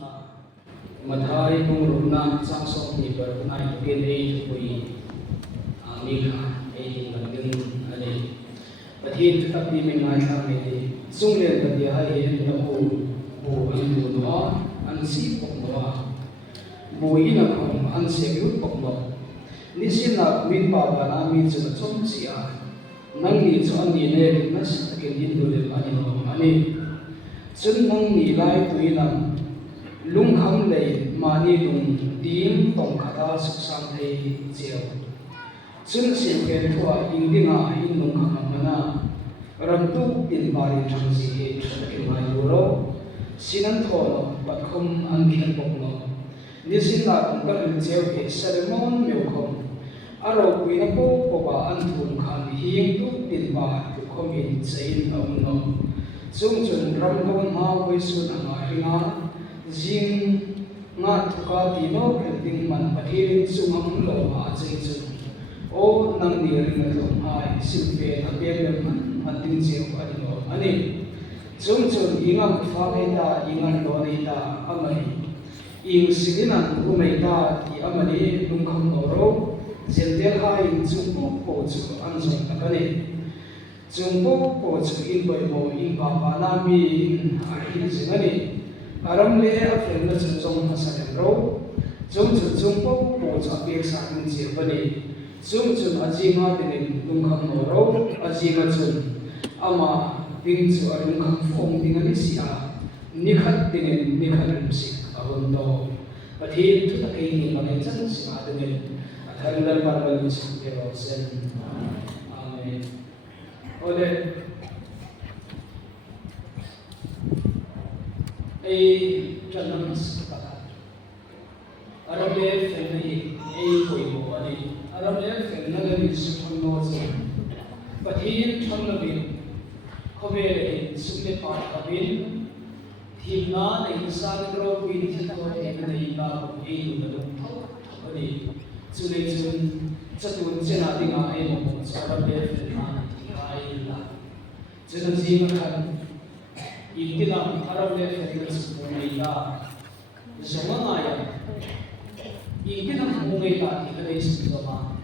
Mathai Pungruna Samsung ni berkenai dengan pui Amika Landing Ade. Pathin tetap di mengai kami di Sungai Berdiahai Nabu Bu Indu Noa Ansi Poknoa Bu Inakong Ansi Yut Pokno Nisina Minpa Banami Cuma Sia Nangi Cuan Ni Ne Nas Takin Hindu Dem Anino Ani Sun Nang Ni Lai Tuinam Lung Kham Lei Mani Lung Dim Tong Kata Suksang Hei Jiao Sun Sin Ken Tua Indinga In Lung Kham Mana Ramtu In Bari Trangsi He Trakimai Yoro Sinan Thono Patkum Angkin Pokno Nisina Kungkal Jiao He Sarimon Meukom Aro Kuinapo Poba Antun Khan Hing Tu In Bari Kukom In Zain Auno Sung Chun Ramkawan Ma Wesun Anga Hinga ZING nga thuka tino pending man pathirin sumang lo ma ching chu o nang ni ring thom hai silpe apem man anting cheu adino ani chung ingang fa da ingan lo nei da amani ing siginan umei da ti amani lungkham oro zentel hai chungpo po chu anjong takani chungpo po chu in boi mo in ba ba na mi ahin jingani Aram le afel na chungchong hasan ro chungchung po po cha pek sa ng chi bani chungchung ajinga din lungkham ro ajinga chun ama ding chu lungkham phong ding ani sia nikhat din nikhat si ahon do pathin thu ta kai ni ma ngai chan si ma din athar lar par bal chi ke ro sen amen ole Jangan sepakat. Arab le family koi mo ani. Arab le family ni sukun no se. Pathin thon la bin. Khobe le sukle part kabin. Thina nei sa gro bin thi to te nei ba ko lu na dong thau ani. Chule chun chatun chena dinga mo Arab le family ai la. Chena ji ma khan Ikilam Arab le famous Mungaila Zamangaya Ikilam Mungaila Ikalay Zama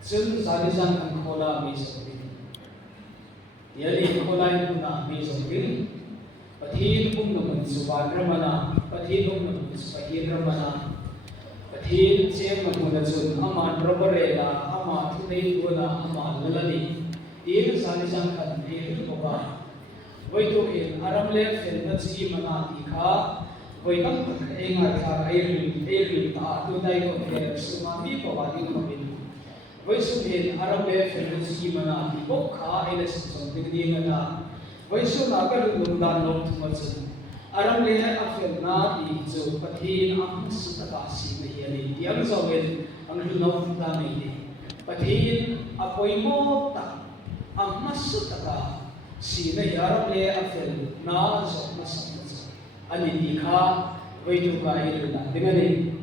Sun Zalizan ang Kola Mizabin Yali Kola Muna Mizabin Pathin naman Suban Ramana Pathin naman Subahin Ramana Pathin Siyam Muna Sun Ama Rabarela Ama Tunay Duna Ama Lalani Dil Zalizan Kan Dil Koba Woi to ke aram le fel na chi mana ti kha woi tam e nga tha ai ta tu dai ko ke suma mi ko ba ding ko bin woi su he aram le fel na chi mana ti ko kha ai le sum ding ding na woi su na ka lu dan lo tu ma chu aram le a fel na ti chu pathin am su ta ka si me hi ni ti am zo wen ang lu no ta nei ni pathin a poi mo ta am ma su ta ka si na yaram le afel na zo na sam ani di kha wei tu ka i na dingani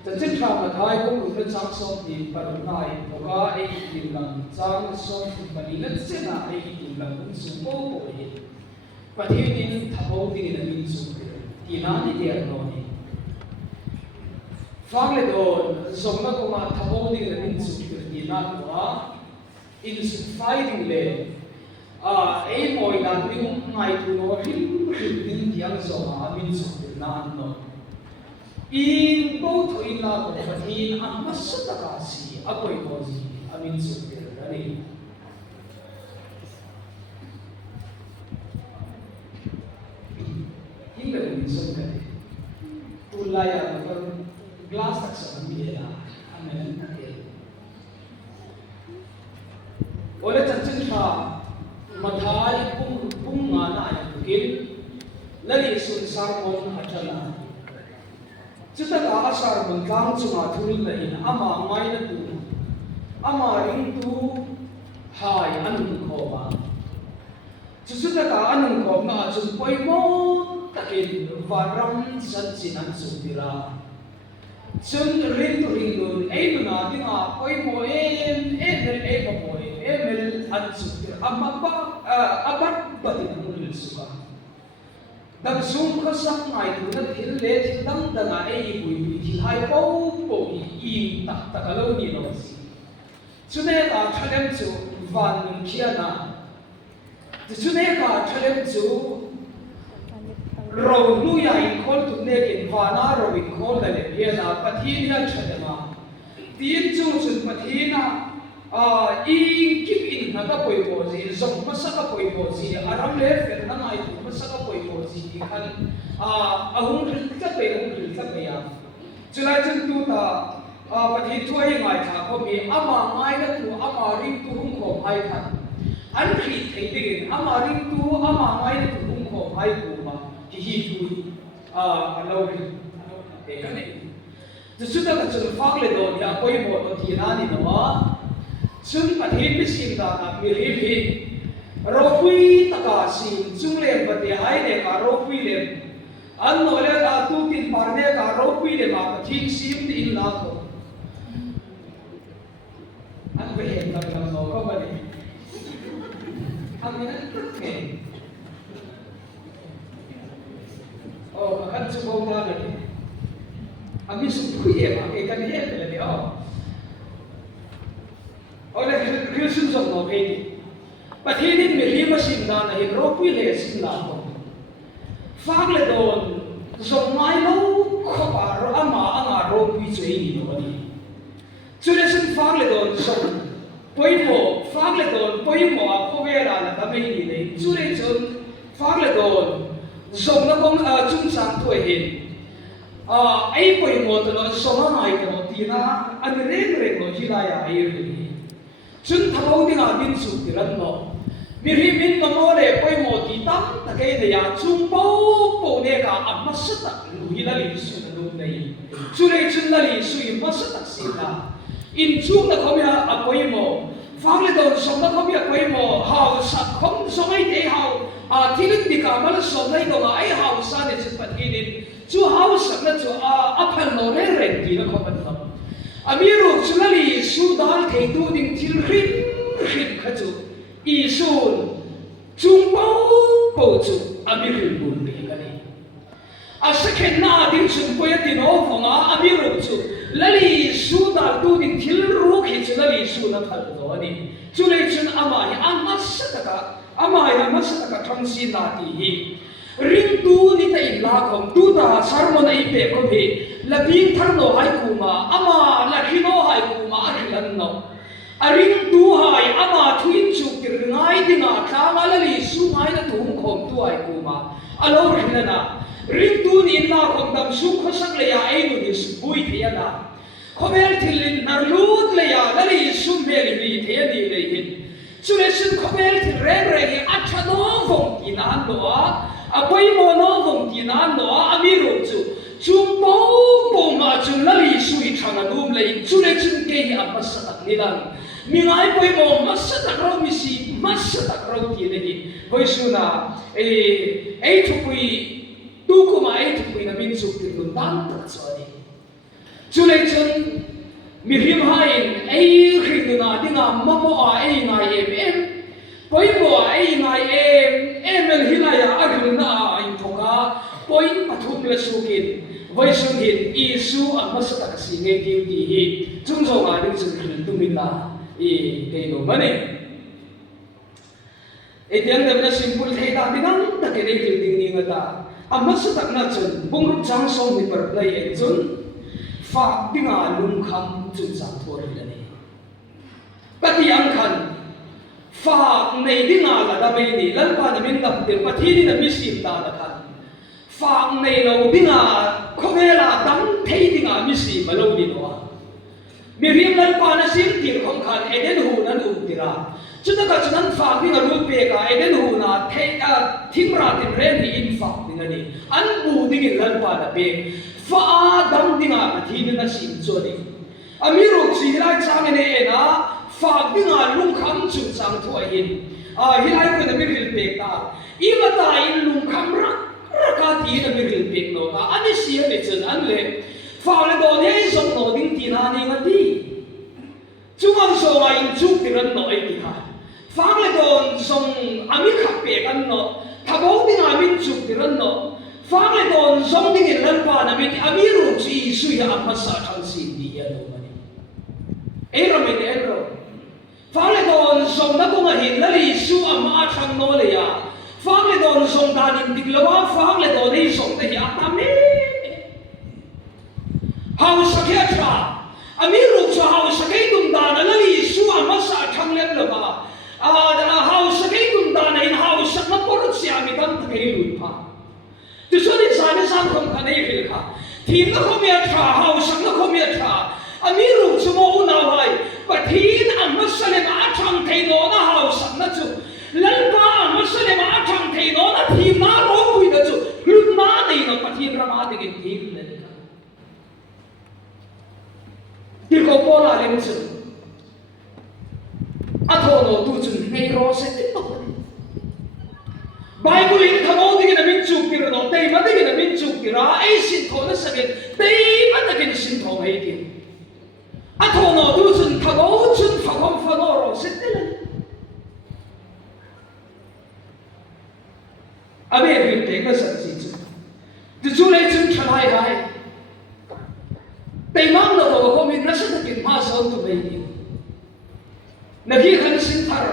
ta chen tha ma thai ko ku chang so ni par nai to ka ai ti lam chang so ti pani na che na ai ti lam kun su ko ko hi pathin in thabo ti na min su ti na ni de no ni fang le do zo na ko ma thabo ti na min su ti na ko in su fighting le ai moi na ting ngai tu no rim tin tiang so ma min so na no in ko to in la ko pathin am mas ta ka si apoi ko ji amin so te ani hinga ni so ka tu la ya ko glass tak sa mi la amen ole chan tha Mathai pung ngana ay bukin lali sun sarmon atala chuta ka asar bangkang chunga thul na in ama mai na tu ama ring tu hai anung khoba chuta ka anung khob na chun poi mo takin varam san chinan sutira chun ring dun ei na dinga poi mo em mo emel an sutir amma ba abat batin ulul suka đằng sung khất sắc ngài tu nó thiên lệ thiên đăng đằng ai bùi bùi thiên hai bầu bầu y tắc tắc lâu ni lo gì cho nên cả cho em chú van mình kia na cho nên cả cho em chú rồi nuôi anh con tụi này kiện van na rồi anh con này kia na pathienni cho em mà tiền chú chun pathienni in keep in na ka poi po ji zong ma sa ka poi po ji aram le fer na mai tu ma sa ka poi po ji khan ahung ril ka pe ya chulai chen tu ta pathi thoi ngai tha ko mi ama ngai na tu ama ring tu hung ko ai khan an khri thei de ama ring tu ama ngai na tu hung ko ai ko ma ki hi tu alo ri te ka ne chu ta ka chul fak le do ya poi mo to ti na ni no chung pathienni sim da na mi ri hi rofui taka sim chung le pati hai ne ka rofui le an no le da tu tin par ne ka rofui le ma pathienni sim ti in la ko an be hem na no ko ba ni an ne ke kan chu ko ta ne ami su phui e ma ke kan he le ni oleh Kristus zong no kedi, pathienni miri masin na na hidropui le sin la ko, fag le don zong mai lo khopar ama anga ropui chui ni no ni, chure sin fag le don zong poimo fag le don poimo a khovera na ta mei ni le, chure chun fag le don zong na kong chung sang thoi hin, ai poimo to no zong ngai to ti na an reng no hilaya ai ri. Chun thau ding a min su tiran no mi ri min no mo le poi mo ti tam ta ke ne ya chung po ne ka amma sa ta lu hi la li su na lu nei chu le chun la li su i ma sa ta si na in chung na khom ya a poi mo fang le don som na khom ya poi mo hao sa khom so mai te hao a thilin di ka mal so nei do ai hao sa ne chu pat ki din chu hao sa na chu a phan no le ren ki na khom na Amiru sulali sudal thei tu ding thil rin khachu isun chungpau chu amiru bun be kani asakhen na ding sun poya tino fonga amiru chu lali sudal tu ding thil ru khi chu lali su na thal do ani chule chun ama hi amasataka thangsi na ti hi ring tu ni ta in la khom tu ta sarmon ai pe ko be la bing thar no hai kuma ama la khino hai kuma akhilan no aring tu hai ama thuin chu kir ngai dinga thanga la li su ngai na tu khom tu hai kuma alo rinana ring tu ni in la khom dam su khosak le ya ai nu ni bui thia na khomel thilin narlut le ya la li su me li thia ni le hin chu le sun khomel thil re hi athano vong ki na no apoi mo no vong ti na no amiru chu chumpo ma chun la li sui thanga dum le chu le chun ke hi amasatak ni lang mi ngai poi mo masatak ro mi si masatak ro ti le hi hoi su na ei thu pui tu ko ma ei thu pui na min su ti dun dan ta so ni chu le chun mi rim hain ei khri na dinga ma mo a ei ngai em poi mo ai ngai em hilaya agil na in thoka point pathum le sukin voisun hin isu amasata kasi ngai ti hi chungzo nga ding sun khil tumila te no mane tiang da simple thei da binang ta ke nei til ding ni ngata amasata na chun bungru chang song ni par play en chun fa dinga lung kham chun sang thor le ni pati ang khan fa nei dinga la da mai ni lan pa na min dam te pathienni na misim da la khan fa nei lo dinga khomela dam thei dinga misim lo ni no mi rim lan pa na sim ti khom khan eden hu nan u tira chuta ka chunan fa dinga ru pe ka eden hu na thei thimra tin re ni in fa dinga ni an bu ding lan pa na pe fa dam dinga pathienni na sim cho ni amiro chi lai chang ne na fak dinga lung kham chu chang thoi hin hilai ko na miril pe ta imata in lung kham ka ti na miril pe no ta ani si ne chen an le fa le do ne song no ding ti na ni ngati chungan so wa in chu ti ran no ai ti ha fa le do song ami khap pe kan no thabo dinga min chu ti ran no phang le don zong ding in lan pa na mi amiru chi su ya amasa thang si di ya do mani era me de ero phang le don zong na ko hin la li su ama thang no le ya phang le don zong da nim dik lawa phang le don ei zong te ya ta me hau sakya tra amiru cha hau sakai dum da na li su amasa thang le lawa hau sakai dum da na in hau sak na por sia mi tam ta kai lu pa tu so ni sa ni sam khom khane fil kha thim na khom ya tra hau sak na khom ya tra amiru chu mo u na wai pathin amasa le ma thang thei no na hau sak na chu lan pa amasa le ma thang thei no na thim na ro pui da chu lut na nei no pathin ra ma de ke thim le ti ko po la le chu a tho no tu chu nei ro se ti to Bible in thamo ding na min chuk tir no tei ma ding na min chuk tira ai sin tho na saget tei ma na kin sin tho hei ti a tho no tu chun thamo chun phagom phano ro se te la abe ri te ka sa chi chu tu chu le chun thalai hai tei mang no to ko min na sa ta kin ma so tu bei ni na hi khan sin thar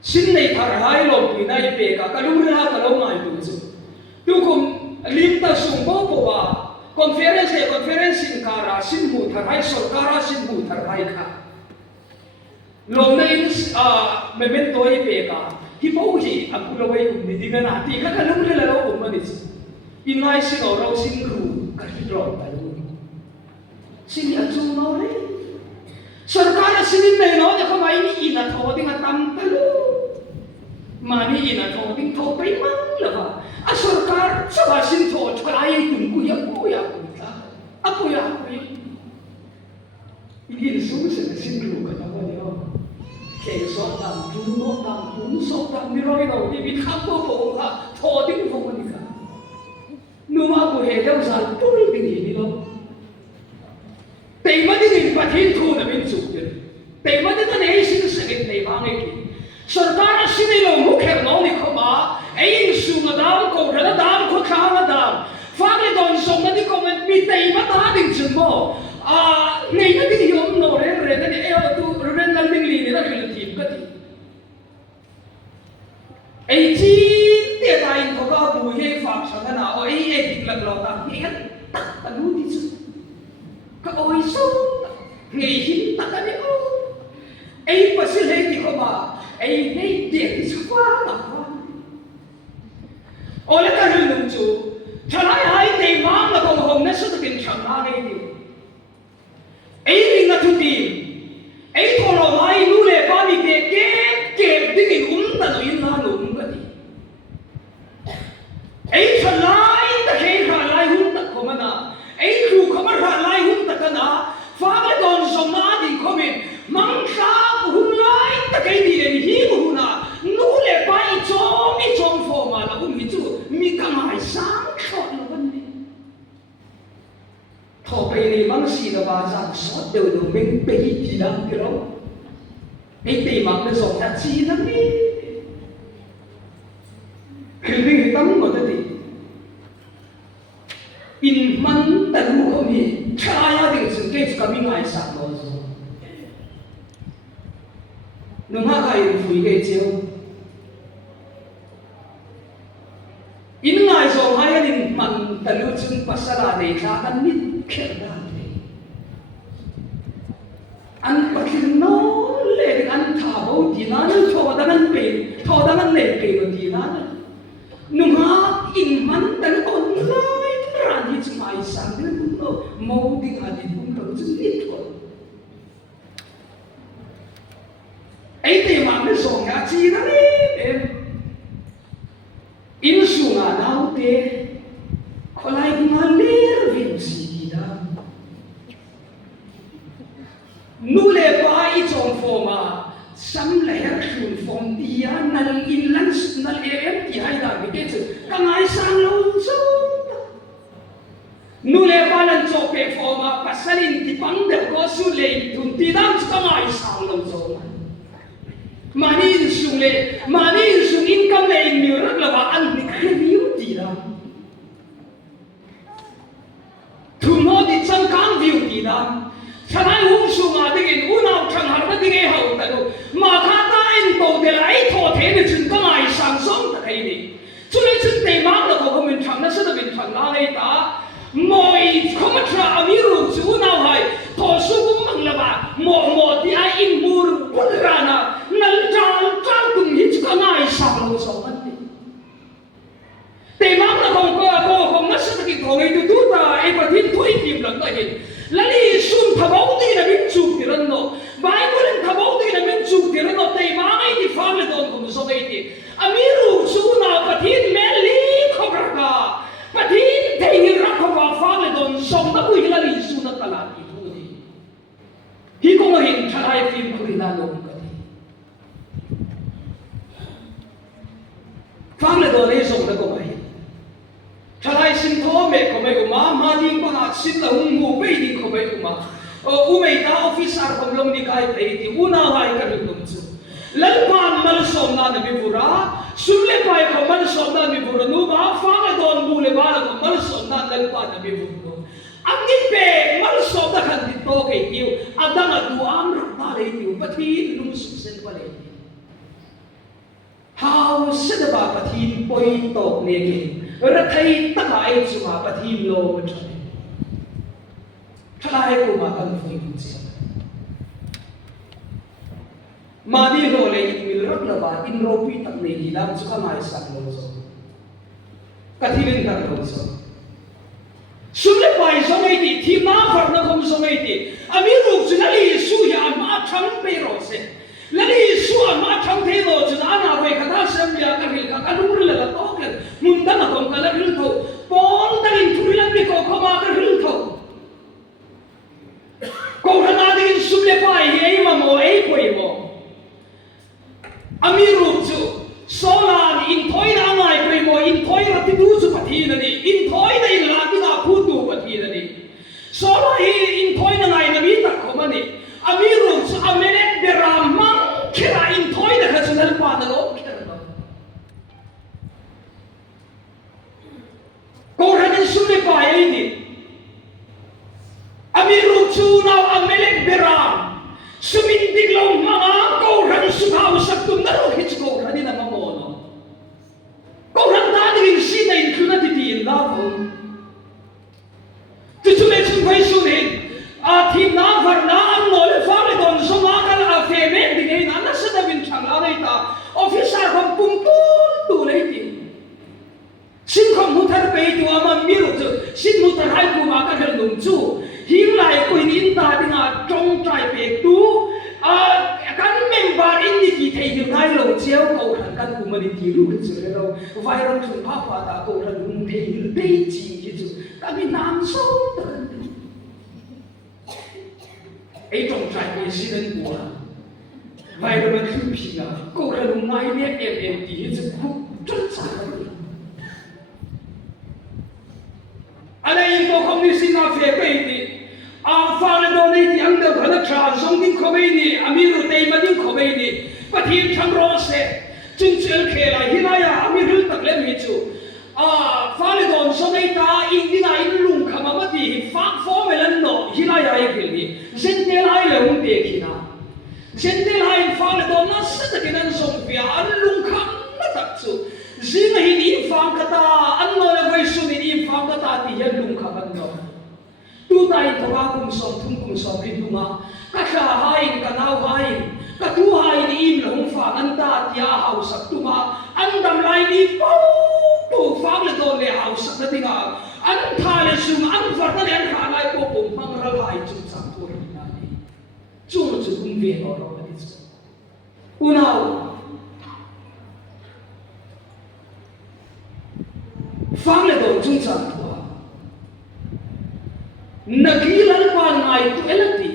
sin nei thar hai lo pi nai pe ka kalung ra ka lo mai tu chu tu kum lim ta sung bo po wa conference in kara sin mu thar hai so kara sin mu thar hai kha lo nei me men toi pe ka hi bo hi ang ku lo wei kum ni ding na ti ka kalung ra lo um ma ni in nai sin o ro sin ru ka hi ro ta lu sin ya chu no re सरकार सिनिन नहीं नो देखो भाई नी इना थोदिंग अतम तलु मानी इना थोदिंग थो पे मंग लगा आ सरकार सभा सिन थो छराई तुमको या कुता अपो या कोई इदिन सुन से सिन लु का ना बोलियो के सो तम तु नो तम तुम सो तम निरोई नो दी बि खापो बो का थोदिंग फो मनि का नुमा को हे दो सा तुल बिन नि लो tei ma ding pathin thu na min chuk te tei ma de ta nei sin sagit nei ba ngai ki sarkar sin nei lo mu kher no ni khoma ei in su ma dam ko ra dam ko kha ma dam fa le don som na di ko men mi tei ma ta ding chun mo nei na di yom no re na ni e tu ren na ding li ni na khil thi ka ti ei chi te ta in ko ka bu he fa sa na o ei e dik lag lo ta ni han tak ta lu di chu ka oi so ngei hin ta ka ni o ei pa si le ti ko ba ei nei de ti su kwa ma o le ka ru nung chu thalai hai te ma na ko hom na su ta kin chang na ngai ni ei ring na tu ti ei ko lo mai lu le pa ni ke ding in ta no in na no ka ti ei thalai ta ke ra lai hun ta ko ma na ei kru khomar ra lai hun ta kana fa le don som na di khomin mang sa hun lai ta kai di ni hi hu na nu le pa i chom fo ma la hun hi chu mi ka mai sang khot lo ban ni tho pe ni mang si da ba sang so de do meng pe ti dang ke lo ei pe mang le so ta chi na ni khil ding tam mo ta ti in man ta lu ko ni chaya ding sun ke ka mi ngai sa lo so nu ma kai fui ke cheu in ngai so hai in man ta lu chun pasara de kha kan ni kher da de an pathin no le an tha bo ti na nu tho da nan pe tho da nan le pe no ti na nu ma in man ta lu on lai ran hi mai sang de no mo ding ha di bum lo chun ni tho ai te ma me so nga chi na ni in su nga nau te kholai ma ler vin si di da nu le pa i chong fo ma sam le her khun phong ti ya nal in lan nal em ti hai da bi ke chu ka ngai sang lo so nu le pa lan cho pe fo ma pasalin ti pang de ko su le thun ti dam ka ngai sang lo so mani in sung in kam le in mi rak la ba an ni ka mi u ti da ti na sanai hung su ma dingin unau thang har na dinge hau ta do ma kha ta en to de lai tho the ne chun ka mai sang som ta kai ni chule chun te ma na ko min thang na sa da min thang na ngai ta moi khomatra amiru chu unau hai tho su kum mang la ba mo ti ai in mur pulrana nal chal chal tum hi chu ka mai sang lo so man ni te ma na ko na sa ki ko ngai tu ta e pa thin thoi tim lang ta hin lali sun thabau ti na min chu ti ran no bible en thabau ti na min chu ti ran no te ma ngai ti fa le don ko so ngai ti amiru chu na pathin meli khobra ka pathin te hi ra ko wa fa le don som na ui lali su na tala ti thu ni hi ko ma hin thalai film khuri na lo ka ti fa le don e som na ko ma thalai sin tho me ko me ma ma ding ko na sin la hung mu pe ding ko me ma u me ta officer ko long ni kai pe ti una wai ka lu tum chu lal pan mal som na na bi bura sulle pai ko mal som na bi bura nu ba fa ga don bu le ba ko mal som na lal pan na bi bura angin pe mal som da khan ti to ke tiu adang adu am ra ba le tiu pathin lung su sen pa le how se da ba pathin poi to ne ke ra thai ta ai chu ma pathin lo ma thai thalai ko ma kan foi ku chi ma ni ro le in mil rak la ba in ro pi tak ne hi lam chu ka mai sak lo so ka thilin ka lo so sumle pai so ngai ti thi ma phar na khom so ngai ti ami ru chu na li su ya ma thang pe ro se lali su ma thang the lo chu na na we kha da sam ya ka hil ka lu ri la to ke mun da na kom ka la hil tho pon ta in thuri la bi ko ma ka hil tho ko na din sumle pai ei ma mo ei poi mo ami ru chu solan in thoi na ngai poi mo in thoi ra ti du chu pathi na ni in thoi na in la ti na phu tu pathi na ni sola hi in thoi na ngai na mi ta ko ma ni ami ru chu amene de ram ma kira in thoi na kha chu dal pa na lo kira ko ra ni sumle pai ei ni ami ru chu na amele de ram sumin diglong mga ko ran su hau sak tum na ro hit ko ran na ma mo no ko ran da din si na in khuna ti in la ho tu chu le chung phai su ne a thi na var na an no le fa le don so ma kal a fe me ding ei na sa da bin thang la nei ta officer khom pum tu le ti sin khom mu thar pe tu ama mi ru chu sin mu tar hai ku ma ka hel num chu hing lai ko in ta ding a trong trai pe tu kan member in ni ki thei yu ngai lo chiao ko han kan ku ma ni ti lu ke chu le lo vai ram thun pha pha ta ko ran hung thei yu pe chi ki chu ka mi nam so ta ei trong trai pe si den ku vai ram thun pi na ko ran hung ngai ne em ti chu ku chân sa alai ko khom ni sin na fe pe ti a fa le do nei ti ang da khana tran song ding kho bei ni ami ru tei ma ding kho bei ni pathin thang ro se chung chel khe la hi na ya ami ru tak le mi chu a fa le don so nei ta in ding ai lung khama ma ti fa fo me lan no hi na ya ai khil ni zen te lai le hung te khi na zen te lai fa le don na sa ta kinan song pia an lung kham na tak chu zin hi ni fang ka ta an no le vai su ni fang ka ta ti ya lung kham an no tu tai thoa kum som thum kum som ri tu ma ka kha hain ka nau hain ka tu hain im long fa an ta tia hau sak tu ma an dam lai ni po tu fa le do le hau sak na tinga an tha le sum an fa ta le an kha lai po pum mang ra hai chu sam tu ri na ni chu chu kum ve no ro ni chu unau fa le do chung sam nagilal pa ngai tu elati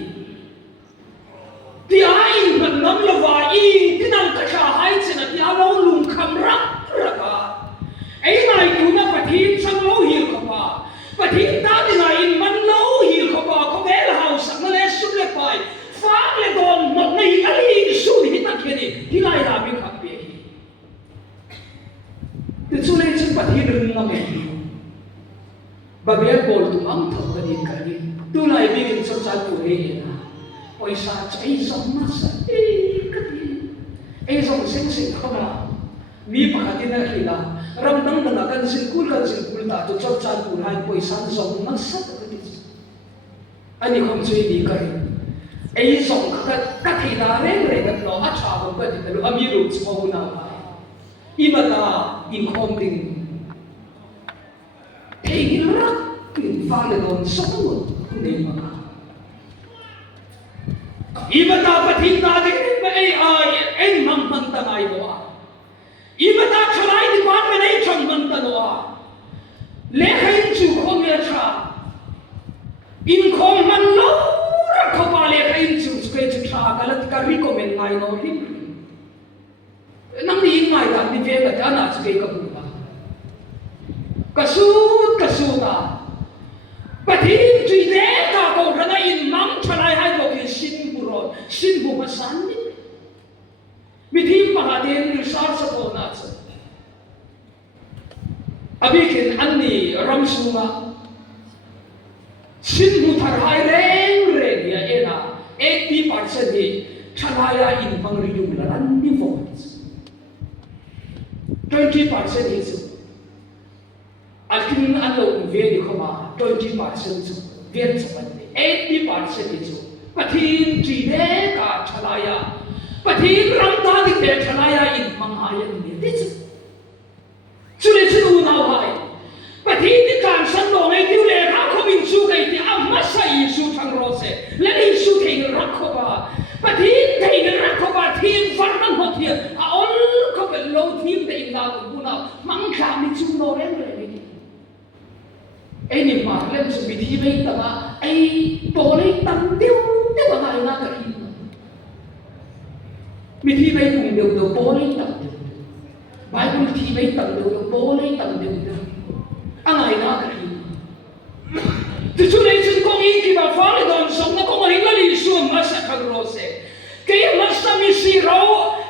ti ai ban nam la wa i tinang ka sha hai chena ti alo lung kham rak raka ai ngai tu na pathin sang lo hi ko pa pathin ta ti ngai in man lo hi ko pa ko vel hau sak na le sum le pai fa le don not nei ali su hi ta kheni ti lai ra mi khap pe hi ti chu le chu pathin ring na me ba be bol tu ang thau ka din ka ni tu lai bi kin so cha tu he na oi sa chai som ma sa ka ti som sing khama mi pakhatina hila ram dang dang kan sin kul ta to chau cha tu hai poi san som ma sa ka ti ani khom chui ni kai som ka thi na re ka no a cha ko ka ti lu ami lu chho na imata in khom ding Peggy rak in Validon Sokut Nema. Imata patinda din ay mamanta mayo. Imata chalai di pan manay chang mantanoa. Lekhain chu khomya cha. In khom man lo rakhopa lekhain chu skay chu cha kalat ka recommend ngai no hin. Nang ni ngai da ni ve ga na skay ka bu. Kasuta pathin chui de ka ko rana in mam chalai hai ko ki sin bu masan ni mi thim pahaden ni sar sa ko na cha abikin anni ramsunga sin bu thar hai reng ya ena 80% ni chalaya in mang ri yung laran ni votes 20% is Alkin alo ve di khoma 20% chu ve chaman 80% chu pathin tri de ka chalaya pathin ram ta di ke chalaya in manghayan ni this chule chu na hai pathin di kan san lo ngai tiu le ka ko min chu kai ti amma sai su thang ro se le ni su thei rak ko ba pathin thei rak ko ba thin fan man ho thia a ol ko be lo thim de in da bu na mang kha mi chu no re ni ai ni ma lên sự bị thi bay tama ai bỏ lấy tầm tiêu tiêu vào ngày na cái gì bị thi bay cùng đều bỏ lấy tầm bài cùng thi bay tầm đều bỏ lấy tầm đều anh ngày na cái gì từ chỗ này chúng con in khi mà phá lại đòn sống nó có hình là đi xuống mà sẽ khăng rô sẽ cái mà sao mi si rô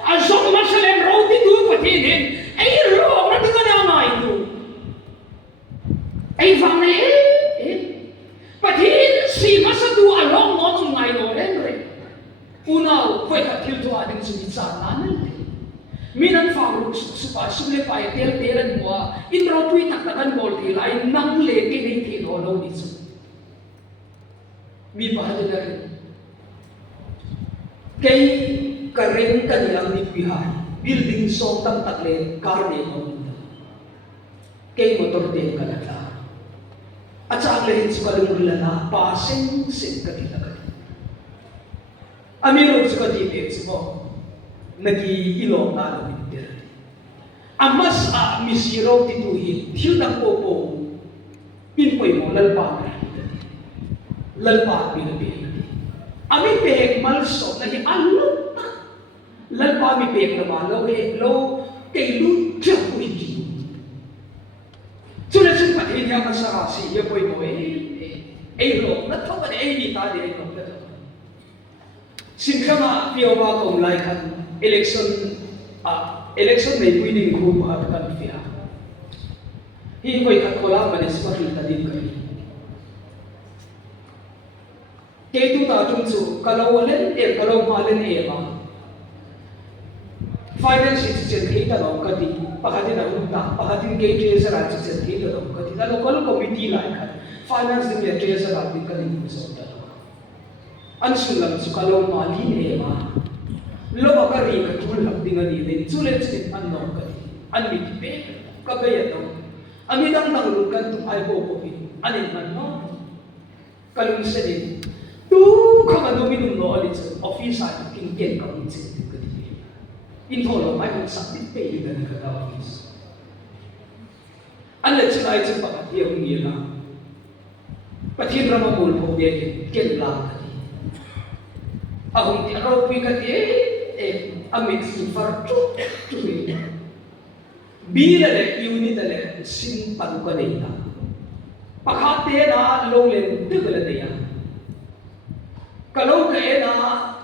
à giống mà sẽ làm rô thì tôi phải thi nên ai rô nó cứ đang ngày tu ai vang này pathin si masadu along mo ngai no re unao foi ka thil to ading su cha nan minan fang ru su pa su le pa tel an mo in ro tui tak kan bol thi lai nang le ke ni thi no lo ni su mi pa de la kai kareng kan yang ni pi hai building so tam tak le kar ne mo kai motor de ka la Achak lehin suka lumulana pasing sing kadila. Amiro suka dite suko nagi ilong na lumiter. Amas a misiro tituhin tildang popo pinpoy mo lalpa binabi. Ami pek malso nagi alot lalpa mi pek na malo lo kay lu tiyak hindi. Sudah sempat ini yang masalah si ya boy lo, nak tahu kan ni tadi lo betul. Singkama piawa kau melainkan election ni winning group akan pihak. Ini boy kat kolam mana seperti tadi kali. Ketu tak jumsu kalau malen finance institution kita lo kati pahatin na unta pahatin ke treasurer institution kita lo kati na local committee lai kan finance din ya treasurer din kan so ta ansulam su kalau mali ne ma lo bakari ka tul hak din ani din sulet sin anno kati anmi pe ka be ya to ami dang lu kan tu ai ko anin man no kalung sedin tu kama dominum no ali office ai king ken ka ni Intolo mai kung sakit pe ilan ka office. Alat sa ay sa pakatiyong nila. Pathin ramamul po diyan ken lang kati. Akong tiaraw pi kati amit farto tumi. Bila le unit le sin panukanita. Pakate na lowlen tigalaya. Kalau na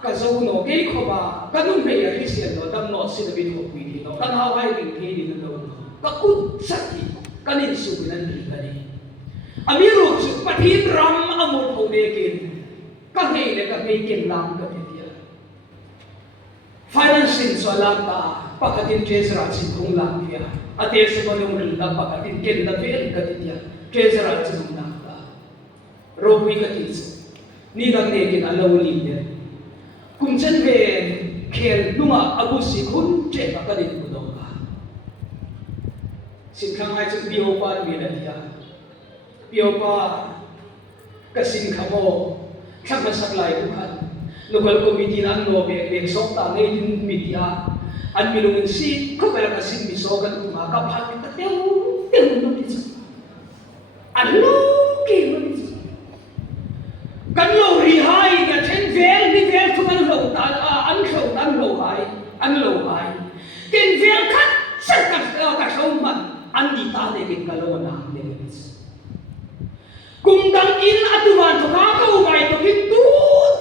kazaw kay ko ba kanun may Christian no dam no sinabi ko pwede no kanaway ring kini no kakut saki kanin sugunan rin kani Amiru chu pathin ram amul homekin kahei le kahei kin lam kahitia financing so lata pakatin treasurer chikung lam pia ate se manung rinda pakatin kin da vel kahitia treasurer chikung lam ta robi katis ni dang ne kin alawli de kumchen ve khel lunga abusi khun che pakatin budonga sinkhang hai chu biopa mi na dia biopa kasin khamo thakma saklai bukhan local committee na no be sok ta nei din media an milungin si ko pala kasin miso kan tuma ka phak ta teu no ti allo ke no ti kan lo ri hai ga then vel ni vel thuman lo ta an lo hai tin vel khat sat ka shom man an ni ta de ke kalo na de kung dang in atuman to ka ka umay to kitu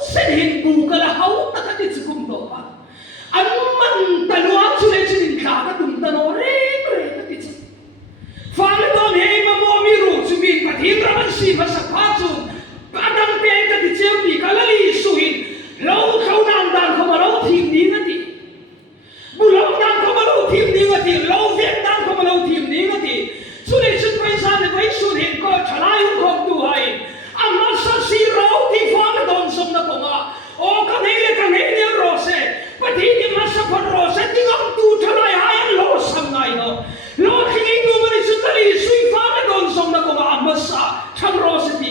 sedhin bu kala hau ta ka ti kum to pa an man talwa chule chin ka ka tum tano re ta ti fa le don he ma mo mi ru chu bin pathin raman si ma sa pa chu padang pe ka ti cheu ni kala li su hin lo khau nan dan ko ma lo thim ni na ti bu lo dan ko ma lo thim ni na ti lo vet dan ko ma lo thim ni na ti chule chun pai sa ne pai su hin ko thalai ko tu hai amma sa si ro ti fa na don som na ko ma o ka nei le ro se pati ni ma sa pa ro se ti ngam tu thalai hai an lo sam nai no lo ki ni nu ma ni su tali sui fa na don som na ko ma amma sa tham ro se ti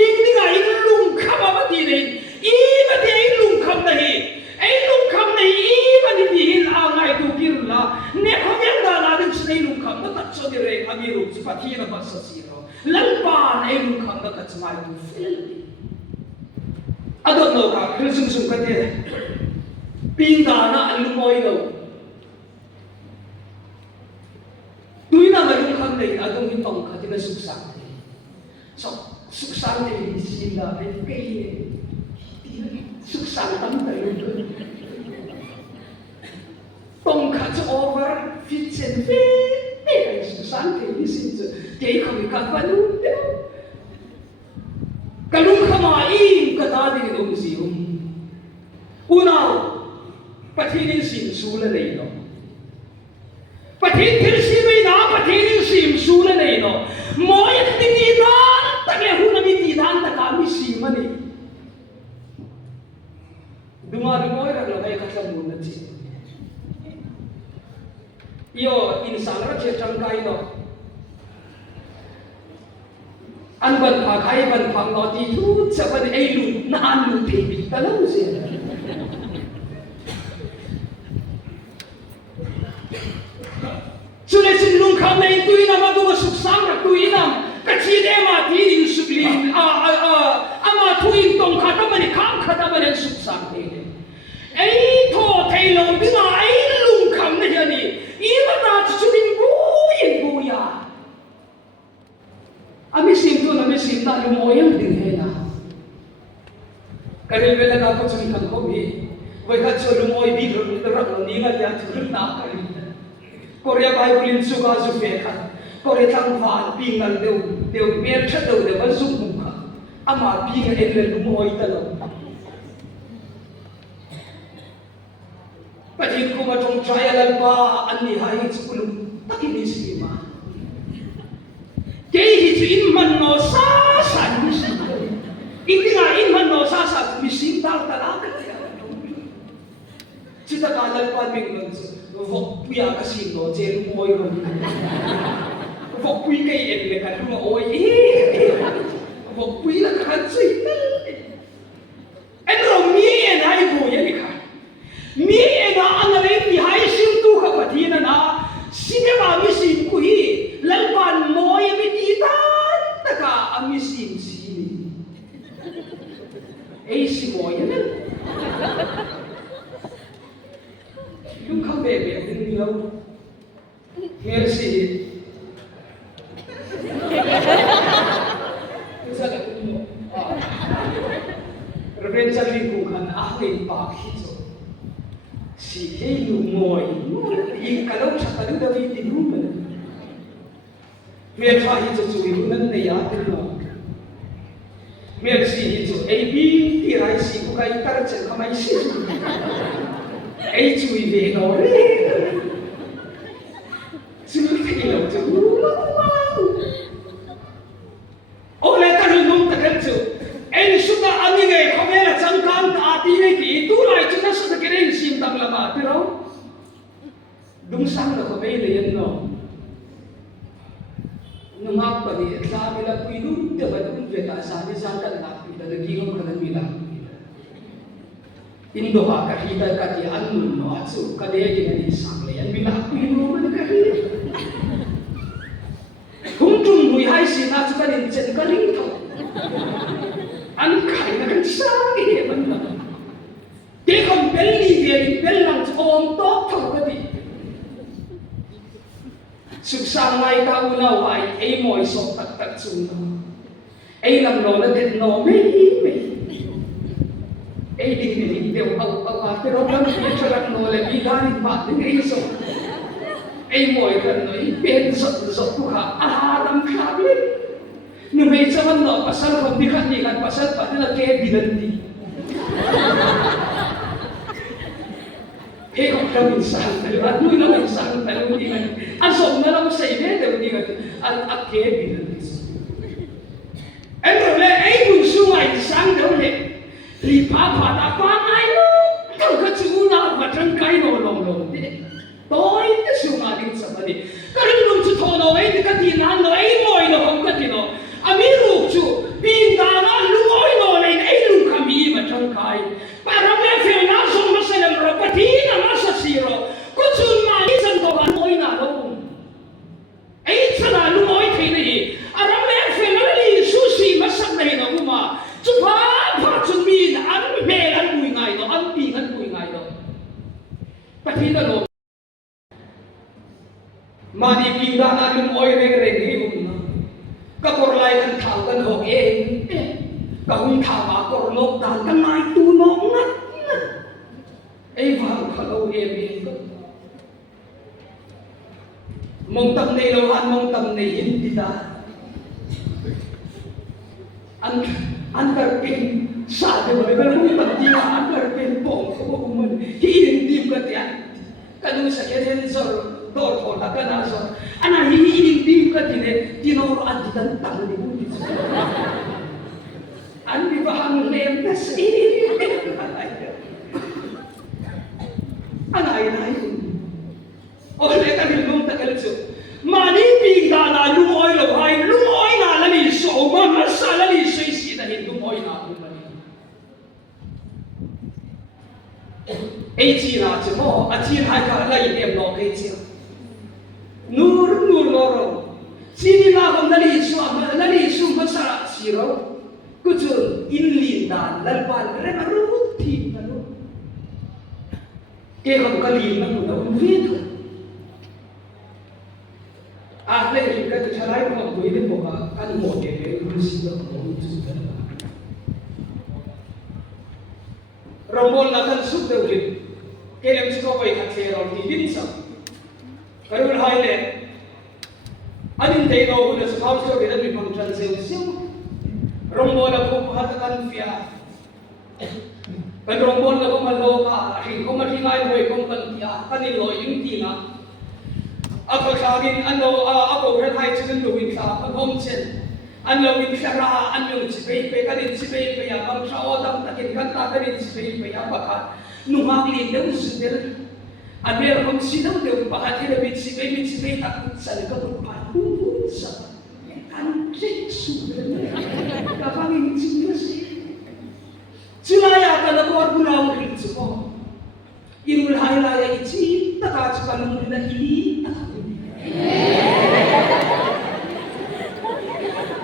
ing ni ga ing lung khama ma ti nei I ma ti ing lung kham na hi ai lung kham nei I ma ni ti hin a ngai tu kirun la ne kham yang da la din sei lung kham na tat so ni re ami ru chi pati na ba sa si ro lan pan ai lung kham na ka chmai tu fil adon no ka khil sum sum ka te pin da na an lu moi lo tuina ma lung kham nei adon hi tong kha ti na suk sa so suk sa ni si la ai ke suk sa tam dai lu tong kha cho over fit chen ve ai suk sa ke ni sin chu ke kham ka pa lu de kalung khama in ka ta ding dong si unao pathin sin su la nei no pathin thil si mai na pathin sim su la nei no moi ti ti na ta le hu na mi ti dan ta ka mi si ma ni duma moi ra lo kai ka sa mu na chi yo in sang ra che chang kai no an ban pha khai ban phang no ti thu cha ban ai lu na an lu thi bi ta lo se chule sin lung kham nei tui na ma du suk sang ra tui na ka chi de ma ti din suk lin ama thu in tong kha ta ma ni kham kha ta ma ni suk sang te ai tho thei lo bi ma ai lung kham na ya ni I ma ta chu din bu ya ami sim tu na mi sim na lu mo yang ding he na karil vela ka ko chun kham ko bi vai kha chu lu moi bi ro ni nga ya chu na ka ri Korea Bible su ka su fe kha Korea thang van pi ngal deu mer tha deu de ba zu mu kha ama pi nga en le lu moi ta lo Pati ko ma tong trial pa an ni hai chu lu takini si ma ke hi chu in man no sa san mi si in nga in man no sa sa mi si dal ta la ka ya chita ka lal pa ming lo vok puya ka si no je lu moi ro vok pui kai en le ka lu oi vok pui la ka chui en ro mi en ai bu ya ni ka mi en an le mi hai sim tu ka pathi na sinema mi sim ku hi lal pan moi mi ti ta ta ka ami sim si ni ei si moi na yung kham be be din lo mer si sa la ku reference li ku khan a ke pa khi so si he lu moi in ka lo cha ta da vi ti lu Mẹ pha hi chu chui nun ne ya te no mẹ si hi chu ab ti rai si ko kai tar chen khamai si ai chui ve no re chui thi lo chu o le ta nung ta kan chu ai su ta ani nge khame la chang kan ta ti ne ki tu lai chu na su ta keren sim tak la ba ti ro dung sang la ko be le yen no nungak pa di sabi la pui lu de ba dum ve ta sabi sang kan la pi da gi ngom kan mi la indo ha ka hi da ka ti an nun no chu ka de gi ni sang le an mi la pui lu ma ka hi hung tum hui hai si na chu ka nin chen ka ling tho an khai na kan sa ge man na te kom bel ni ve ni bel lang om to tho ka di suksang mai ta una wai ai moi so tak tak chung no ai lam no na det no me ai ding ni deu au ka te ro lam ni charak no le bi ga ni ba ding ai so ai moi kan no i pen so tu kha lam kha le ni me chawan no pasal khom di khat ni kan pasal pa na ke dinan ni Hei kok kau insang, lalu nak insang, lalu dia kan, asal malam saya dia dia kan, akhir bila ni. Entar le, pun sungai insang dah le, lipa pada apa ngai lo, kau kecuna macam kai long ni, toy tu sungai ni sama ni. Kalau lu tu thon away, dekat tinan lo, moi lo kau ketino, amiru tu, bintana lu moi lo lain, lu kami macam kai. Parang le fena som masalah merapati nama sasiro. Kucun mani santokan moi na lo. Sana lu moi thini. Arang le fena li susi masak nahi na uma. Cuba cun min an melan bui ngai lo, an pingan bui ngai lo. Pati na lo. Mani pinga na lu moi reng ni uma. Kapor lai kan thau kan hok kahung thama kor lok dan kan mai tu no ngat ai vào khalo em ko mong tam nei lo han mong tam nei hin ti da an kar pin sa de ba ba mu pat ti an kar pin pong ko mun hi in dim ka ti kanu sa ke den zor dor tho ta kana so ana hi in dim ka ti ne ti no ro an ti tan tam ni mu ti Andi bahang lem nasi, anai. Oleh kan ilmu tak kelcu. Mani pindah na lumoi lo hai, lumoi na lani so, masalah lani so isi dah lumoi na lumoi. Cina cemo, Cina hai kah lagi dem no Cina. Nur loro. Sini na kau lani so masalah siro. Kucur inlin dan lalpan rema ruti lalu ke kau kali nak tahu video ahle kita tu cara itu kau ini boka kan mau ke kursi tu mau tu rombol nakan suk tu ulit ke lem suka kau ikat serong di bisa kalau berhai le anin teno udah sekau tu kita memang transaksi rombol aku hatakan via kan rombol aku maloka hin ko matingai boy ko kantia kanilo yung tina ako sagin ano ako red high chicken luwin sa pagomchen ano win sara ano sipay kanin sipay ya bang sa odang takin kanta kanin sipay ya baka numagli daw sudel amer kung sinaw daw bakit bit sipay takot sa likod pa sa anjing sudah kapag injing sih silaya kana kuat bulau rin semua irul hailaya ichi takat kalung rin ini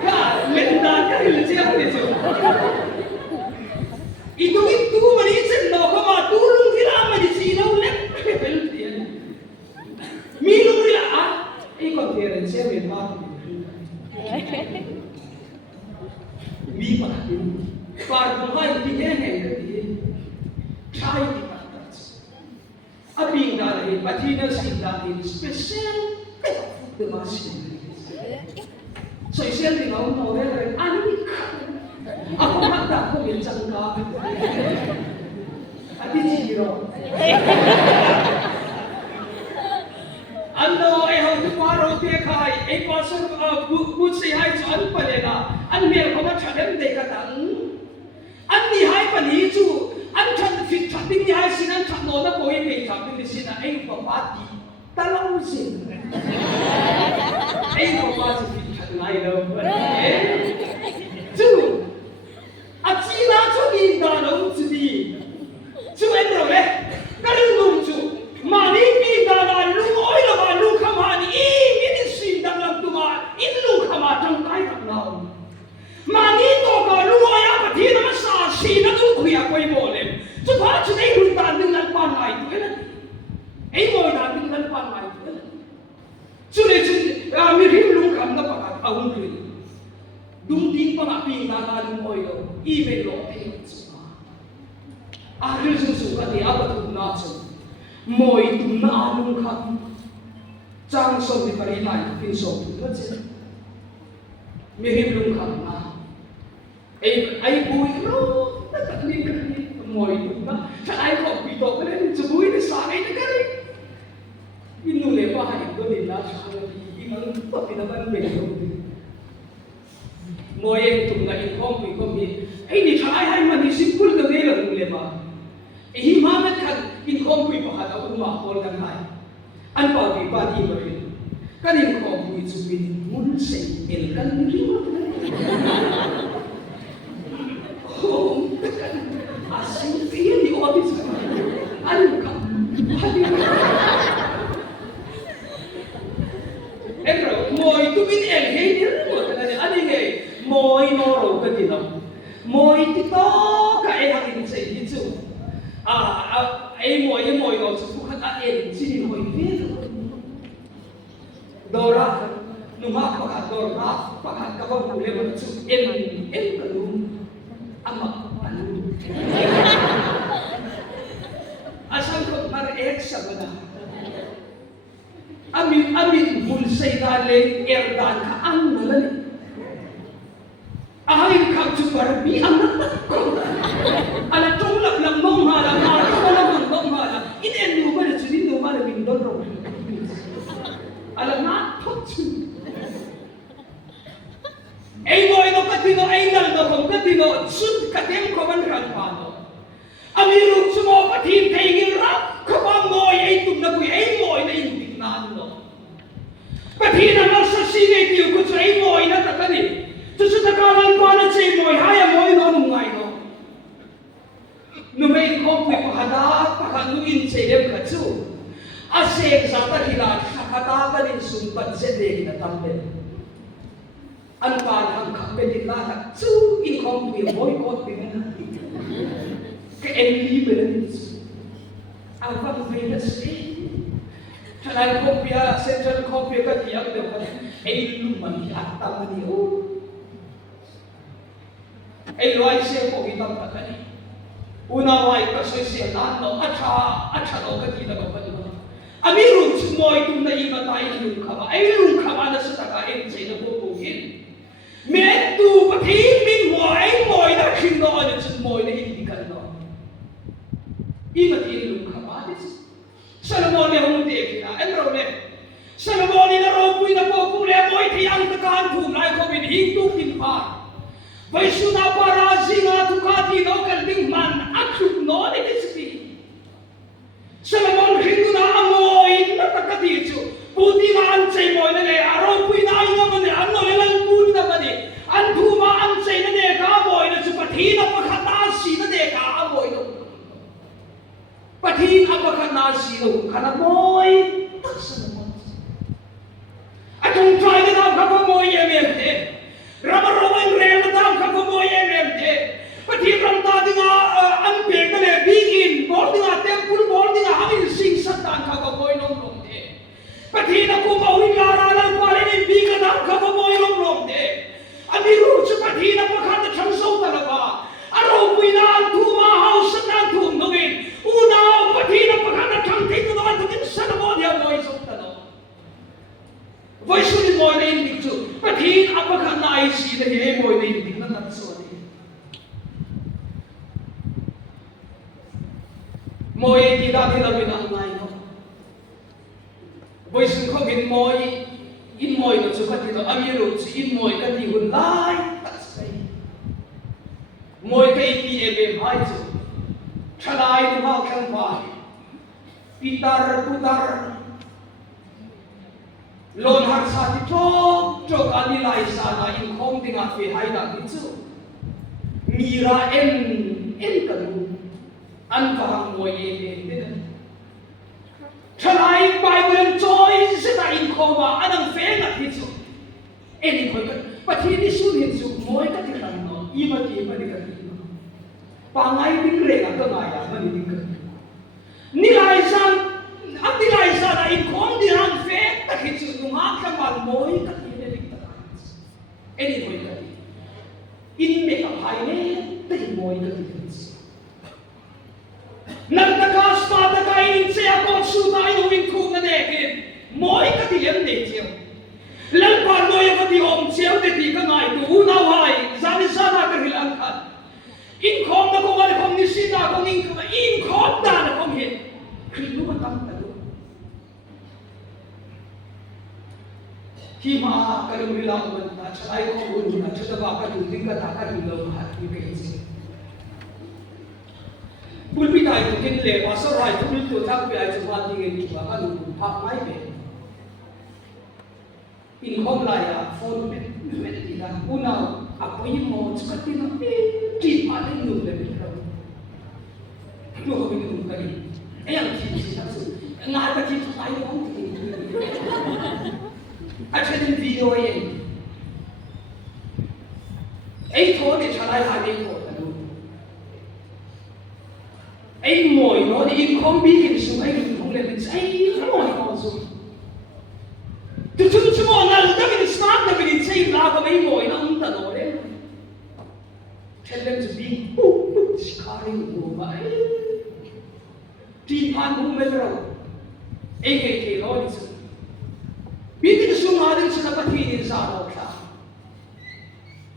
ka lenda ka ilci apa itu itu manisin no kama tulung ila medisina ulep minum ila konferensi memang mi patin par bahai tihe hai chai di patas abing dalahin patina sin dalahin special de masin social thì ngầu ngầu đấy rồi ăn đi aku mata aku bincang kau ati ciro ando hau tu paro te khai pastor bu se hai chu an palela an mel ko ma thadem de ka tang an ni hai pani chu an than fit thating ni hai sin an that no na ko e pe thating ni sin ai pa pati talau sin ai ko pa chu fit that ngai lo chu Achina chu ni da lo chu di chu en ro le ka lu lum chu ma ni pi da la lu oi la ba lu khama ni i mi ni sin da lam tu ma in lu khama tang kai tak nau ma ni to ka lu ya pa thi na ma sa si na tu khia koi bo le chu pha chu nei lu ta ding lan pan mai tu le ei mo da ding lan pan mai tu le chu le chu mi rim lu kham na pa ka aung ri dung tin pa nga pi na la lu oi lo i be lo te chu Akhir susu kati apa tu naso, moi tu na alung kham, chang so di parilai pin so tu macam, mihim lung kham na, ai bui ro, tak ni kani moi tu na, cak ai kau pito kani cebui ni sangai ni kani, inu lepa hai tu ni na sangai ni, ingat tapi dapat beli. Moi tu na inkhawmpui kami, ni cakap hai mani simpul tu ni lah lepa. Himanat kan inkhawmpui pahat aku mak pol kan hai, anpa di pati berin, kan inkhawmpui subin munsei elkan lima kan, oh kan asing dia di office kan, anu kan, hadir. Bro, moi tu bin hei dia kan ada, ane ni moi noro kan dia, moi kita kan hang ini saya itu. Ai moi nó sẽ phụ khát em chỉ moi biết Dora numa pakat Dora pakat kapal boleh masuk em kalung amak kalung asal kau mar sabana amin bulsai dale erdan ka ang nalani ahain kau cubar bi anak kau ala tolak lang mong halang in en nu ba chu din nu ba min don ro ala na thot chu ei moi no katino ei dal no kom katino sun katem ko ban ran pa no amiru chu mo pathim thei gil ra ko ba moi ei tum na kui ei moi na in dik na no pathina mar sa si nei tiu ku chu ei moi na ta kani chu chu ta ka lan pa na chei moi ha ya moi no nu ngai no numei inkhawmpui pakada pakhat nu in cheem kha chu asek zata hila khata kanin sumpat se de na tambe an pan hang khape din la tak chu inkhawmpui moi ko tin na ke enli be na ni alfa ve na se thalai kopia central kopia ka tiang de ka ei lu man hi atam ni o ei loi se ko hi tam ta ni unawai kasosial no acha lo ka kita ka padu amiru moi tu na ina tai lung khama ai lung khama na sa ka en sei na ko hin me tu pathi min moi na khin no an chu moi na in kan no ina ti lung khama dis Salomon ne hong te kina en ro ne Salomon ni na ro pui na ko pu le moi thi ang ta kan thu lai ko bin hing tu kin pa vai suna para zinga tu ka ti no kal ding man akhuk no ne dispi Salomon hindu na amoi na takati chu puti na an chei moi na le aro pui na inga mane an no le lan pu na mane an thu ma an chei na de ka moi na chu pathi na pakhata si na de ka moi no pathi na pakhata si no khana moi tak Salomon atong try na ka moi ye me te Ramarawang rel na tam ka moi ye me te pathi ram ta dinga an pe ka le begin bor dinga temple bor dinga hangin sing satan ka moi no long te pathi na ko mahui lara lan pale ni bi ka dam ka moi no long te ami ru chu pathi na pakhat thang so ta la ba aro pui na thu ma house na thu no gen una pathi na pakhat thang te to si na hi moi na hindi na tatso ni moi ti da ti la bin ang nai no boy sun ko bin moi in moi no chu ka ti no amiru chu in moi ka ti hun lai tatsai moi ka ti e be mai chu thalai no ma khang pai pitar putar lon har sa ti chok ani lai sa na in khom ding a fe hai da ti chu mira en ka lu an ka hang moi e te thalai Bible joy se ta in khoma anang fe na ti chu eni khoi ka pathienni sun hin chu moi ka ti ran no I ma ti ma ni ka ti no pa ngai ding re ka ka ngai ya ma ni ding ka ni lai san ang di lai san na in khom di ran fe ta ki chu nu ma ka mal moi ka ti ne dik ta eni khoi ka ti in me ka hai ne ta in moi ka ti Nagtakas na tagayin siya kung suta ay uwing kung na nekin. Mo'y katiyem ne siya. Lalpan mo'y katiyom siya deti ka nga ito. Unaway, zani sana kahilangkan. Inkhom na kung ano kong nisina kung inkhom na na kong hit. Kilo matang talo. Hima kalong bilang umanta. Tsakay kong ulo na. Tsaka kalunding katakalong lahat. Ibigay siya. Pulpi tayo ito kinle, pastor ay tumito takpi ay sumatingin kita ano pak may be. Inkhom laya phone med kita una apoy mo sakati na ki malay no le kita. Ano ko binung kali? Ayang kiti sa su. Ngata kiti tayo ko. At sa video ay ay thode chalai hane ko. Ay moi no di inkhom bikin su ay inkhom le bin ay moi no su tu mo na da bin smart da bin say la ko ay moi na unta no le tell them to be scarring mo ba ti pan mo me ro ay ke no di su bikin su ma din sa patinin sa no ka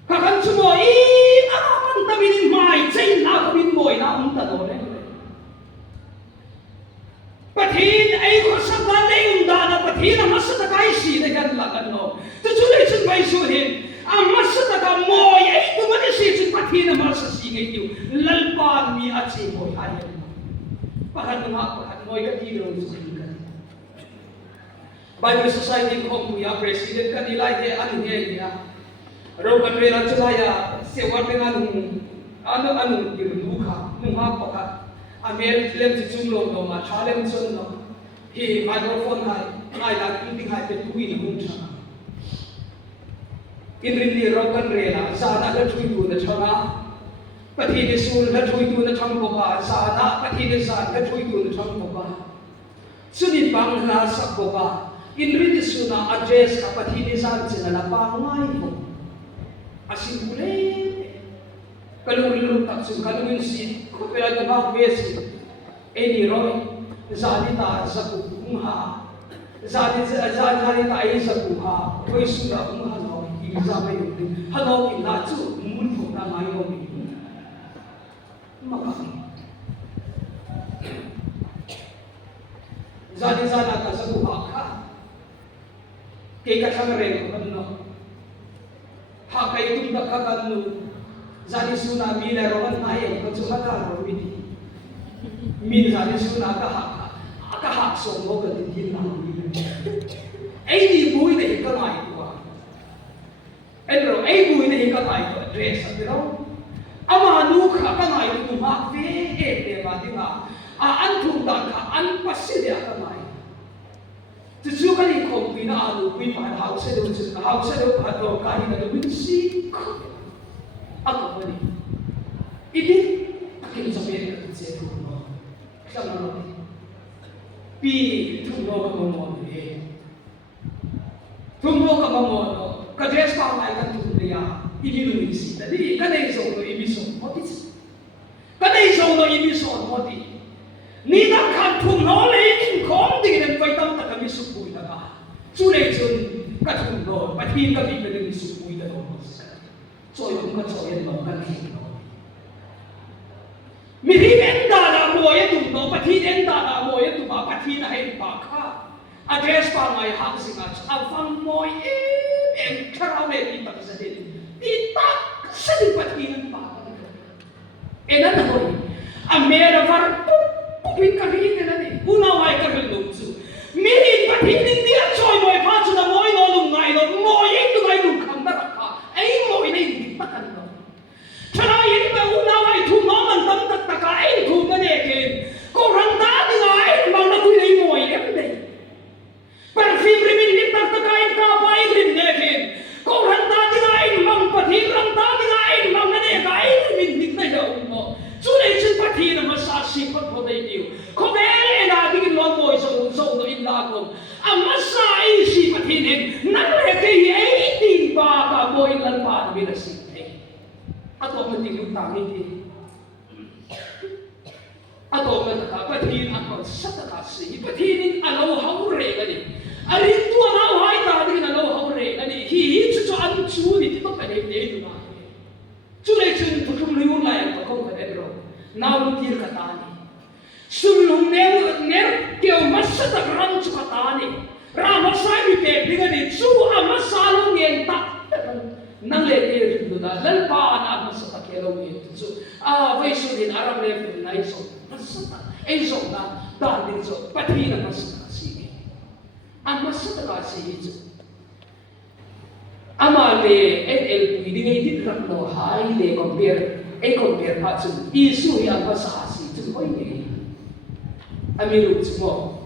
kakan su mo ang ta bin mai say la ko bin moi na unta no le Pathin ay ko sa balay undana pathin ang masatakay si na yan lagan no. Tusulay sun bay suhin ang masataka mo ay tumanisi sun pathin ang masasingay tiyo lalpan mi at si mo ayan. Pahan mo ay katino sa kanila. Bible Society INKHAWMPUI President kanila ay anong niya. Rogan Rera Chulaya siya nga nung ano ginuka nung hapaka. Amel lem si chunglo no ma chalem sun no hi microphone hai ngai la ting hai pe tui ni hung cha in rin ni rogan re la sa na la thui tu na chona pathi ni sul la thui tu na chang ko ba sa na pathi ni sa la thui tu na chang ko ba suni bang la sa ko ba in rin ni suna address ka pathi ni sa sin na pa ngai ko asin bule kalung tak sun kalungin si kupela de bak besi eni roy zadi ta sa kumha zadi ta ai sa kumha koi sura kumha no i za mai ni halo ki la chu mun ko ta mai no ni maka zadi ta sa kumha ka ke ka sang re ko no ha kai tum da ka kan no Zani suna mina roman nae ko chuma ka ro miti min zani suna ka ha so mo ka tin na mi ai ni bui ne ka mai ko ai bui ne ka mai ko dress ro ama nu ka mai tu ma ve e ba dinga an thum da ka an pasi dia ka mai tu ka ni ko pina alu pui pa ha se do pa do ka ni na do min si ako ni ini akin sabihin ka sa tuno sa mga pi tuno ka mo tuno ka mo ka dress pa ay kan tuno ya ibinu isi tadi kada iso no ibiso motis kada iso no ibiso moti ni na kan tuno le inkhom din ang paitam ta kami supui ta ka sule chun ka tuno pathin ka bi ka din supui ta ko trôi cũng có trôi mà cần gì nó mình đi đến đó là mùi tụm nó bắt thi đến đó là mùi tụm mà bắt thi là hay bà khác address pa ngày học sinh à phăng mùi em khao này đi bắt gia đình đi tắc gia đình bắt thi nên bà em nói là à mẹ đã vào pin cái gì thế này una vai cái lục chú mình bắt thi nên đi trôi mùi phát cho nó mùi nó lùng ngày nó mùi tụi ngày lùng khăm đó cả ấy mùi này đi bắt ăn nó cho nên những cái una vai thu nó mình tâm tất cả ấy thu nó này kì cô răng đá thì ai mà nó quy lấy mùi em đây Parfum rimin nip tak kain ka pai rin nekin. Ko ranta tingain mang pati ranta tingain mang nane kain rimin nip na daw mo. Sunay sin pati na masasi pat po day diyo. Ko bele na tingin lo mo isang no inlakon. Ang masai si pati nin nanleki ay din ba ka mo ilan pa binasite. Ato mating utangin din. Ato mataka pati ako sa takasi. Pati nin alaw haure gani. Arin tua nau hai ta di na lo haure ani hi chu an chu ni to pa ne tu ma chu le chun putum lu lai ko ko ka ro nau lu tir ka ta ni sum lu ne keu masa ta ram chu ka ta ni ra ma sai mi ke dinga ni chu a ma sa lu ngen ta nang le ke rin du da lal pa na ma sa ta ke lo ni chu a vai su din aram le fu nai so ma sa ta ei so na ta din so pa thi na ma sa ang masataka si Yesu. Ama le NLP di ngay dit rak no hai le compare pa chu Yesu yang masa si chu oi ni. Amiru mo.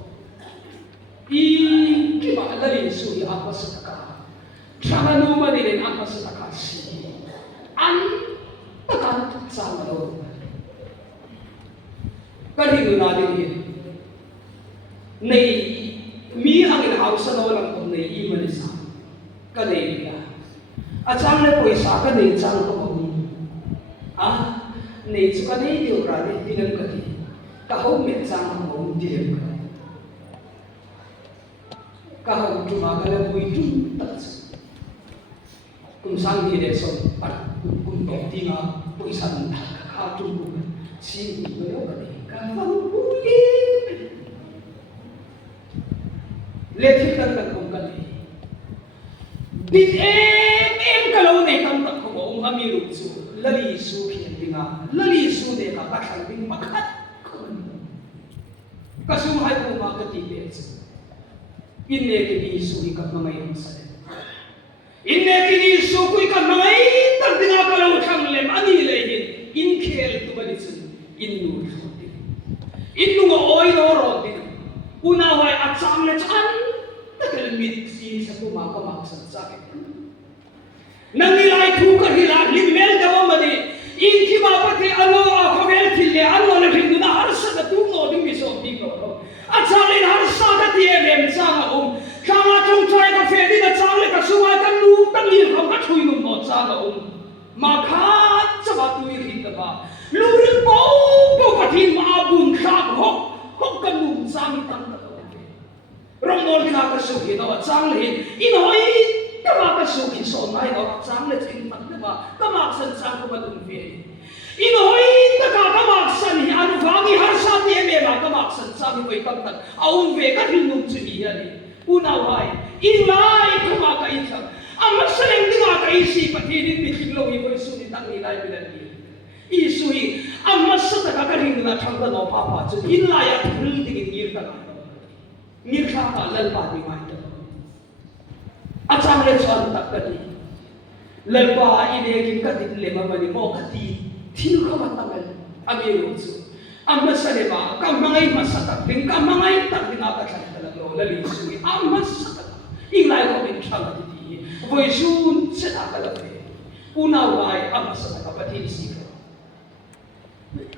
Kiba la Yesu yang masataka. Sama no ma din ang masataka si. An takan sama no. Kali na din ni mi ang inahawsa na walang kung naiiman isa kanila at saan na po isa kanil saan ko kung nai su kanil di urali tinan kati kahong met saan mo diyan ka kahong tumagala mo itong tatsa kung saan di reson at kung pwede nga po isang kakatulungan sino ko yun kahong buhin Letih kan kung kali. Dit kalau ne tam tak ko amiru su lali su khian dinga lali su de ka ka ding makat kon. Kasum hai ko ma ka ti be su. Inne ke ni su ka mangai sa. Inne ke ni su ku ka mangai tak dinga kalau tham lem ani le hin in khel tu ba ni su innu. Innu ngo oi no ro din. Una wai atsam le chan takalmit si sa kumakamaksan sa akin. Nangilay tukar hila, limel daw mali, inki mapati alo ako veltille, alo na rin na harsa na tungo ng miso dito. At sa akin harsa na tiyemem sa ngaong, kama chung try ka pwede na tsang le kasumay ka lutang yun kang katuyo mo sa ngaong. Makat sa batuwi rin na ba? Lurin po, patin maabun ka, hok ka mong sangitang na. Romol kinakasuki daw at sanglehin, inoy kamakasuki so na ino at sanglet intak na ba, kamaksan sang kumadungfi. Inoy nakakamaksan hi anuvangi harsa ni emema kamaksan sang iko'y tagtag, aunve kahinong suniyan eh. Unaway, inlay kumakaisang, ang masaling di nga kaisipat hinin mitiglaw iko'y sunit ang nilay binanil. Isuhi, ang masata kakarin na tangga no papa, inlay at hultingin yirta nga. Ngirka ka lalpa di mai ta achang le chon tak kati lalpa ine kin kati le ma mani mo kati thil kha matangal ami ro chu amma sale ba kam mangai masata ding kam mangai tak ding aka thal thal lo lali su amma masata inglai ko bin thal ti voi sun se ta kala pe una wai amma masata ka pati si ko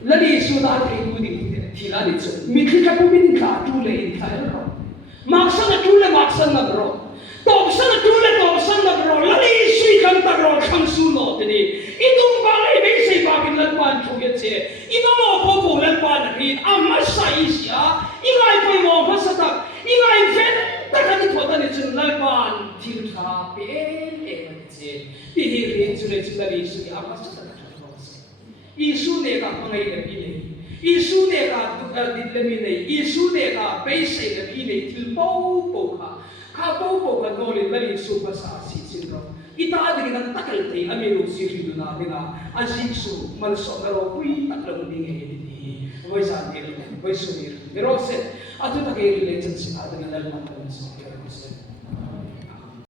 lali su da tri du ding thila ni chu mi khika pu bin kha tu le in thai ro maksa na tule maksa na bro topsa na tule topsa na bro lali sui kan ta ro khang su no te ni itung ba lai be sei ba kin lan pan thu ge che ino mo po po lan pan ri amma sai sia ingai poi mo pha sa ta ingai ven ta ka ni thota ni chun lan pan thil tha pe e ma che ti hi ri chu le chilali su ya ma sa ta ka se isu ne ka pangai le bi ne isu ne ka dit le mi ne isu ne ka base le bi ne til pau pau ka no le lali su pa sa si sin ro ita de nan takal te amelo si ri na bina ajik su mal so ro pui takal ni nge ni voi sa ni voi su ni ro se atu ta ke relationship adana dal ma ka so ke se